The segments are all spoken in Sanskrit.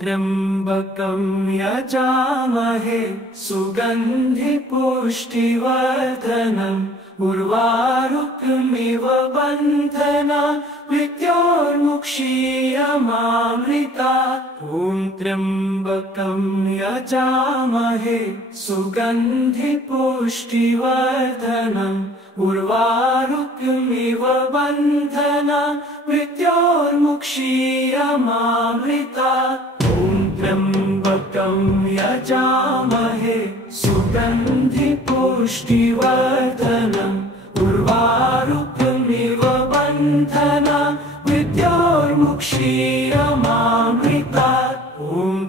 त्र्यम्बकं यजामहे सुगन्धि पुष्टिवर्धनम् उर्वारुकमिव बन्धनान् मृत्योर्मुक्षीयमामृतात्। ॐ त्र्यम्बकं यजामहे सुगन्धि पुष्टिवर्धनम् उर्वारुकमिव बन्धनान् मृत्योर्मुक्षीयमामृतात्। ॐ त्र्यम्बकं यजामहे सुगन्धि पुष्टिवर्धनम् उर्वारुकमिव बन्धनान् मृत्योर्मुक्षीयमामृतात्। ॐ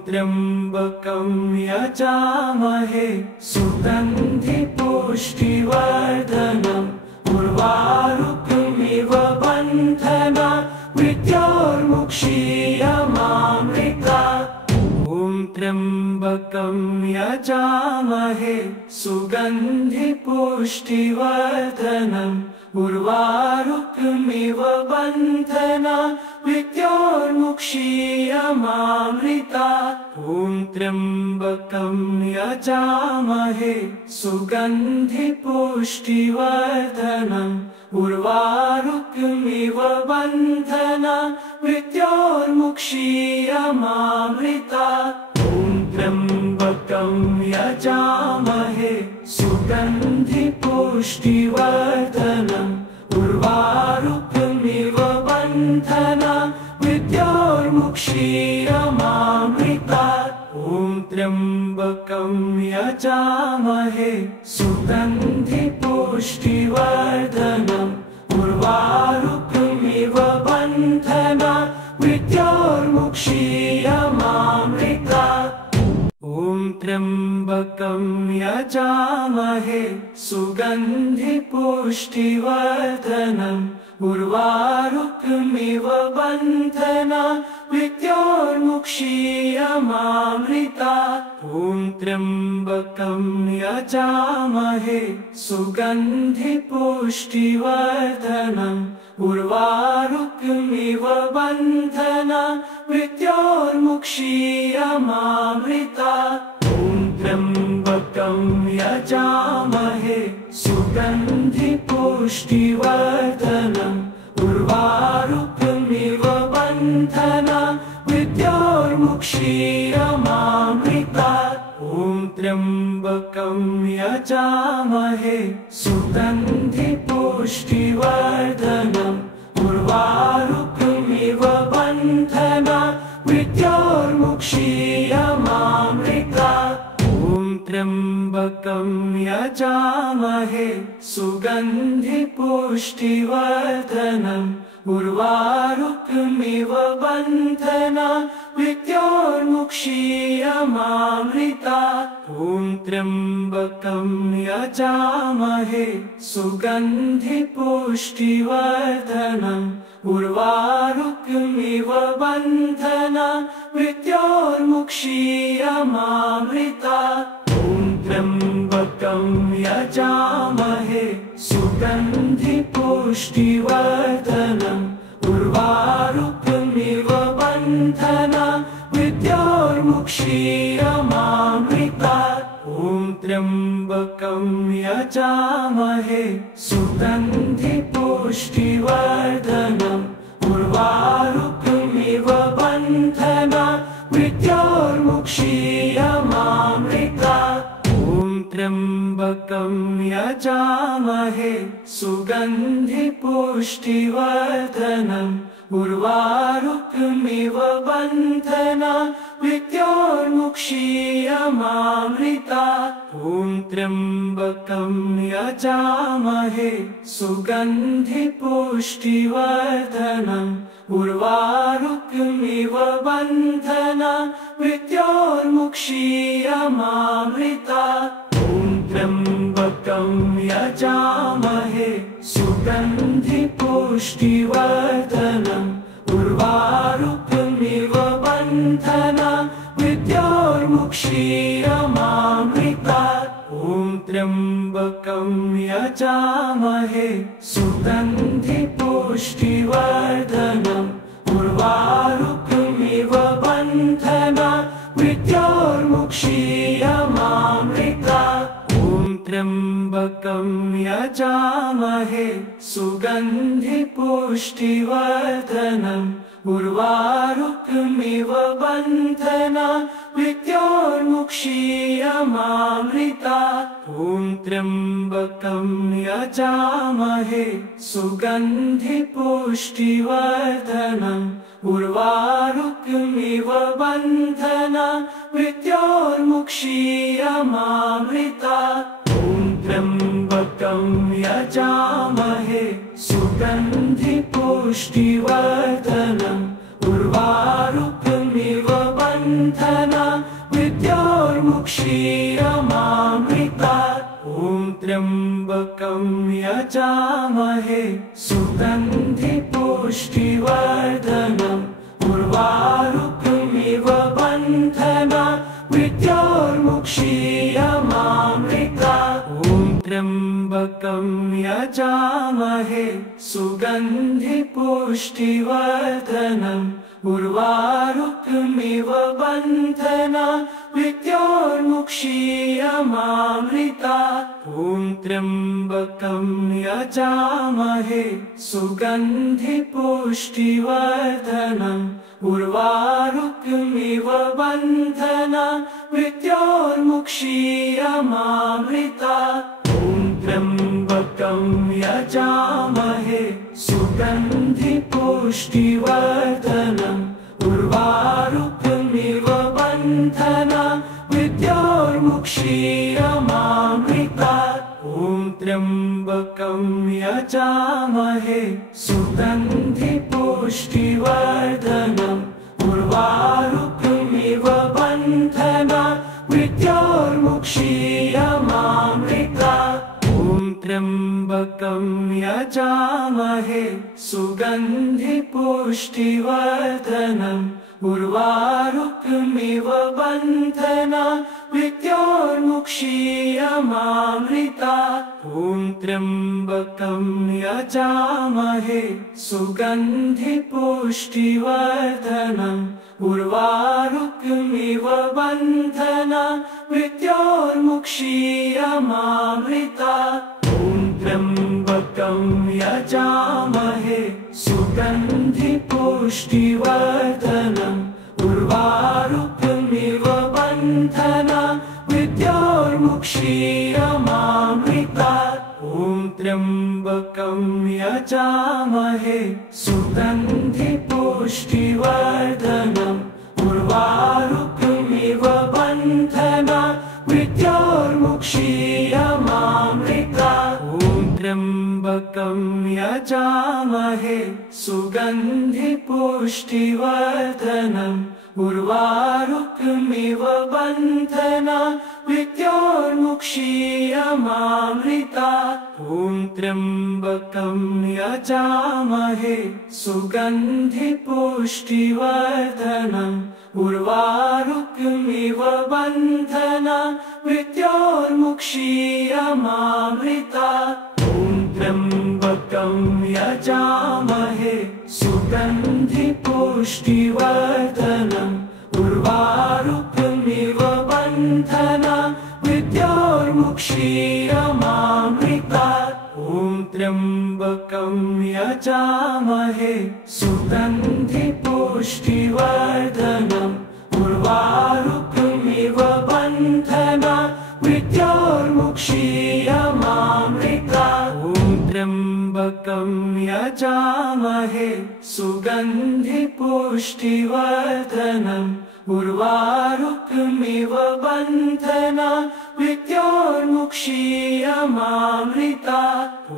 त्र्यम्बकं यजामहे सुगन्धि पुष्टिवर्धनम् उर्वारुकमिव बन्धनान् मृत्योर्मुक्षीयमामृतात्। ॐ त्र्यम्बकं यजामहे सुगन्धि पुष्टिवर्धनम् उर्वारुकमिव बन्धनान् मृत्योर्मुक्षीयमामृतात्। ॐ त्र्यम्बकं यजामहे सुगन्धि पुष्टिवर्धनम् उर्वारुकमिव बन्धनान् मृत्योर्मुक्षीयमामृतात्। ॐ त्र्यम्बकं यजामहे सुगन्धि पुष्टिवर्धनम् उर्वारुकमिव बन्धनान् मृत्योर्मुक्षीयमामृतात्। ॐ त्र्यम्बकं यजामहे सुगन्धि पुष्टिवर्धनम् उर्वारुकमिव बन्धनान् मृत्योर्मुक्षीयमामृतात्। ॐ त्र्यम्बकं यजामहे सुगन्धि पुष्टिवर्धनम् उर्वारुकमिव बन्धनान् मृत्योर्मुक्षीयमामृतात्। ॐ त्र्यम्बकं यजामहे सुगन्धि पुष्टिवर्धनम् उर्वारुकमिव बन्धनान् मृत्योर्मुक्षीयमामृतात्। ॐ त्र्यम्बकं यजामहे सुगन्धि पुष्टिवर्धनम् उर्वारुकमिव बन्धनान् मृत्योर्मुक्षीयमामृतात्। ॐ त्र्यम्बकं यजामहे सुगन्धि पुष्टिवर्धनम् उर्वारुकमिव बन्धनान् मृत्योर्मुक्षीयमामृतात्। ॐ त्र्यम्बकं यजामहे सुगन्धि पुष्टिवर्धनम् उर्वारुकमिव बन्धनान् मृत्योर्मुक्षीयमामृतात्। ॐ त्र्यम्बकं यजामहे सुगन्धि पुष्टिवर्धनम् उर्वारुकमिव बन्धनान् मृत्योर्मुक्षीयमामृतात्। ॐ त्र्यम्बकं यजामहे सुगन्धि पुष्टिवर्धनम् उर्वारुकमिव बन्धनान् मृत्योर्मुक्षीयमामृतात्। ॐ त्र्यम्बकं यजामहे सुगन्धि पुष्टिवर्धनम् उर्वारुकमिव बन्धनान् मृत्योर्मुक्षीयमामृतात्। ॐ त्र्यम्बकं यजामहे सुगन्धि पुष्टिवर्धनम् उर्वारुकमिव बन्धनान् मृत्योर्मुक्षीयमामृतात्। ॐ त्र्यम्बकं यजामहे सुगन्धि पुष्टिवर्धनम् उर्वारुकमिव बन्धनान् मृत्योर्मुक्षीयमामृतात्। ॐ त्र्यम्बकं यजामहे सुगन्धि पुष्टिवर्धनम् उर्वारुकमिव बन्धनान् मृत्योर्मुक्षीयमामृतात्। ॐ त्र्यम्बकं यजामहे सुगन्धि पुष्टिवर्धनम् उर्वारुकमिव बन्धनान् ॐ त्र्यम्बकं यजामहे सुगन्धि पुष्टिवर्धनम् उर्वारुकमिव बन्धनान् मृत्योर्मुक्षीयमामृतात् ॐ त्र्यम्बकं यजामहे सुगन्धि पुष्टिवर्धनम् उर्वारुकमिव बन्धनान् मृत्योर्मुक्षीयमामृतात् ॐ त्र्यम्बकं यजामहे सुगन्धि पुष्टिवर्धनम् उर्वारुकमिव बन्धनान् मृत्योर्मुक्षीयमामृतात् ॐ त्र्यम्बकं यजामहे सुगन्धि पुष्टिवर्धनम् उर्वारुकमिव बन्धनान् मृत्योर्मुक्षीयमामृतात् ॐ त्र्यम्बकं यजामहे सुगन्धि पुष्टिवर्धनम् उर्वारुकमिव बन्धनान् मृत्योर्मुक्षीयमामृतात् ॐ त्र्यम्बकं यजामहे सुगन्धि पुष्टिवर्धनम् उर्वारुकमिव बन्धनान् मृत्योर्मुक्षीयमामृतात् ॐ त्र्यम्बकं यजामहे सुगन्धि पुष्टिवर्धनम् उर्वारुकमिव बन्धनान् मृत्योर्मुक्षीयमामृतात् ॐ त्र्यम्बकं यजामहे सुगन्धि पुष्टिवर्धनम् उर्वारुकमिव बन्धनान् मृत्योर्मुक्षीयमामृतात् ॐ त्र्यम्बकं यजामहे सुगन्धि पुष्टिवर्धनम् उर्वारुकमिव बन्धनान् मृत्योर्मुक्षीयमामृतात् ॐ त्र्यम्बकं यजामहे सुगन्धि पुष्टिवर्धनम् उर्वारुकमिव बन्धनान् मृत्योर्मुक्षीयमामृतात् ॐ त्र्यम्बकं यजामहे सुगन्धि पुष्टिवर्धनम् उर्वारुकमिव बन्धनान् मृत्योर्मुक्षीयमामृतात् ॐ त्र्यम्बकं यजामहे सुगन्धि पुष्टिवर्धनम् उर्वारुकमिव बन्धनान् मृत्योर्मुक्षीयमामृतात् ॐ त्र्यम्बकं यजामहे सुगन्धि पुष्टिवर्धनम् उर्वारुकमिव बन्धनान् मृत्योर्मुक्षीयमामृतात् ॐ त्र्यम्बकं यजामहे सुगन्धि पुष्टिवर्धनम् उर्वारुकमिव बन्धनान् मृत्योर्मुक्षीयमामृतात् ॐ त्र्यम्बकं यजामहे सुगन्धि पुष्टिवर्धनम् उर्वारुकमिव बन्धनान् मृत्योर्मुक्षीयमामृतात् ॐ त्र्यम्बकं यजामहे सुगन्धि पुष्टिवर्धनम् उर्वारुकमिव बन्धनान् मृत्योर्मुक्षीयमामृतात् ॐ त्र्यम्बकं यजामहे सुगन्धि पुष्टिवर्धनम् उर्वारुकमिव बन्धनान् मृत्योर्मुक्षीयमामृतात् ॐ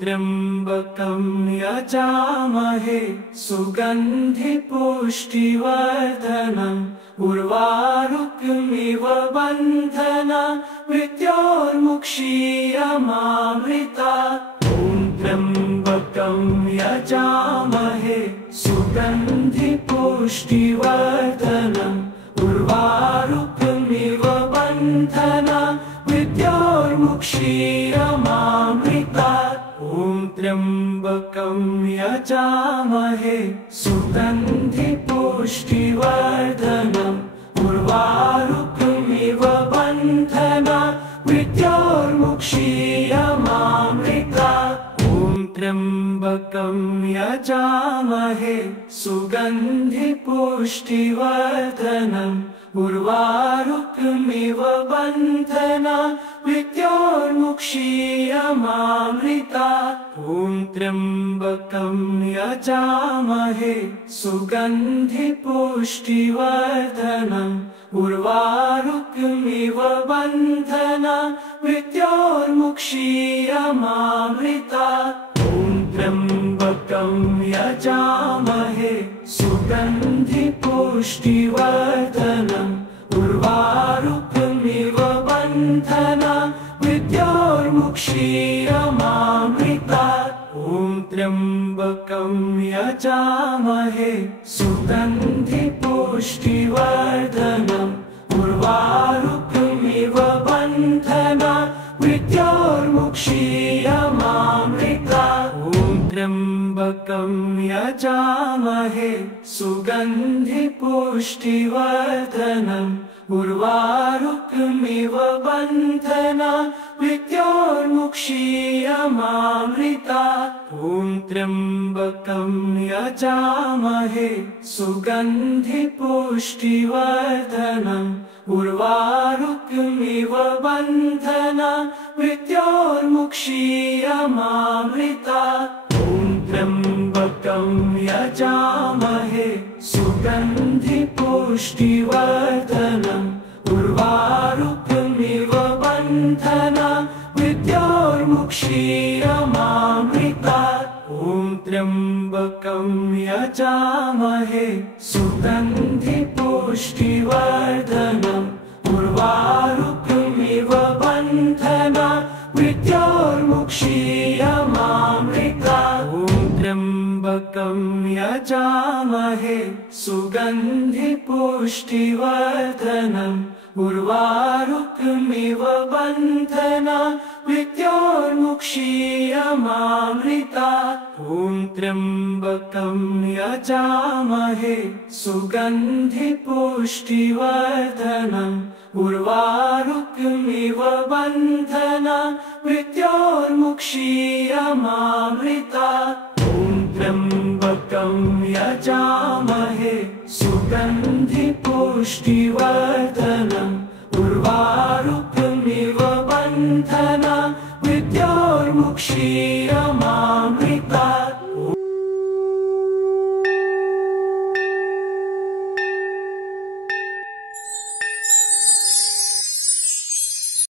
त्र्यम्बकं यजामहे सुगन्धि पुष्टिवर्धनम् उर्वारुकमिव बन्धनान् मृत्योर्मुक्षीयमामृतात् ॐ त्र्यम्बकं यजामहे सुगन्धि पुष्टिवर्धनम् उर्वारुकमिव बन्धनान् मृत्योर्मुक्षीयमामृतात् ॐ त्र्यम्बकं यजामहे सुगन्धि पुष्टिवर्धनम् उर्वारुकमिव मृत्योर्मुक्षीयमामृतात् ॐ त्र्यम्बकं यजामहे सुगन्धिपुष्टिवर्धनम् उर्वारुकमिव बन्धनान् मृत्योर्मुक्षीयमामृतात् ॐ त्र्यम्बकं यजामहे सुगन्धिपुष्टिवर्धनम् उर्वारुकमिव बन्धनान् मृत्योर्मुक्षीयमामृतात् ॐ त्र्यम्बकं यजामहे सुगन्धिपुष्टिवर्धनम् उर्वारुकमिव बन्धनान् मृत्योर्मुक्षीयमामृतात् ॐ त्र्यम्बकं यजामहे सुगन्धिपुष्टिवर्धनम् उर्वारुकमिव बन्धनान् मृत्योर्मुक्षीयमामृतात् ॐ त्र्यम्बकं यजामहे सुगन्धिपुष्टिवर्धनम् उर्वारुकमिव बन्धनान् मृत्योर्मुक्षीयमामृतात् ॐ त्र्यम्बकं यजामहे सुगन्धिपुष्टिवर्धनम् उर्वारुकमिव बन्धनान् मृत्योर्मुक्षीयमामृतात् ॐ त्र्यम्बकं यजामहे सुगन्धिपुष्टिवर्धनम् उर्वारुकमिव बन्धनान् मृत्योर्मुक्षीयमामृतात् ॐ त्र्यम्बकं यजामहे सुगन्धिपुष्टिवर्धनम् उर्वारुकमिव बन्धनान् मृत्योर्मुक्षीयमामृतात् ॐ त्र्यम्बकं यजामहे सुगन्धिपुष्टिवर्धनम् उर्वारुकमिव बन्धनान् मृत्योर्मुक्षीयमामृतात् ॐ त्र्यम्बकं यजामहे सुगन्धिपुष्टिवर्धनम् उर्वारुकमिव बन्धनान् मृत्योर्मुक्षीयमामृतात् ॐ त्र्यम्बकं यजामहे सुगन्धिपुष्टिवर्धनम् उर्वारुकमिव बन्धनान् मृत्योर्मुक्षीयमामृतात्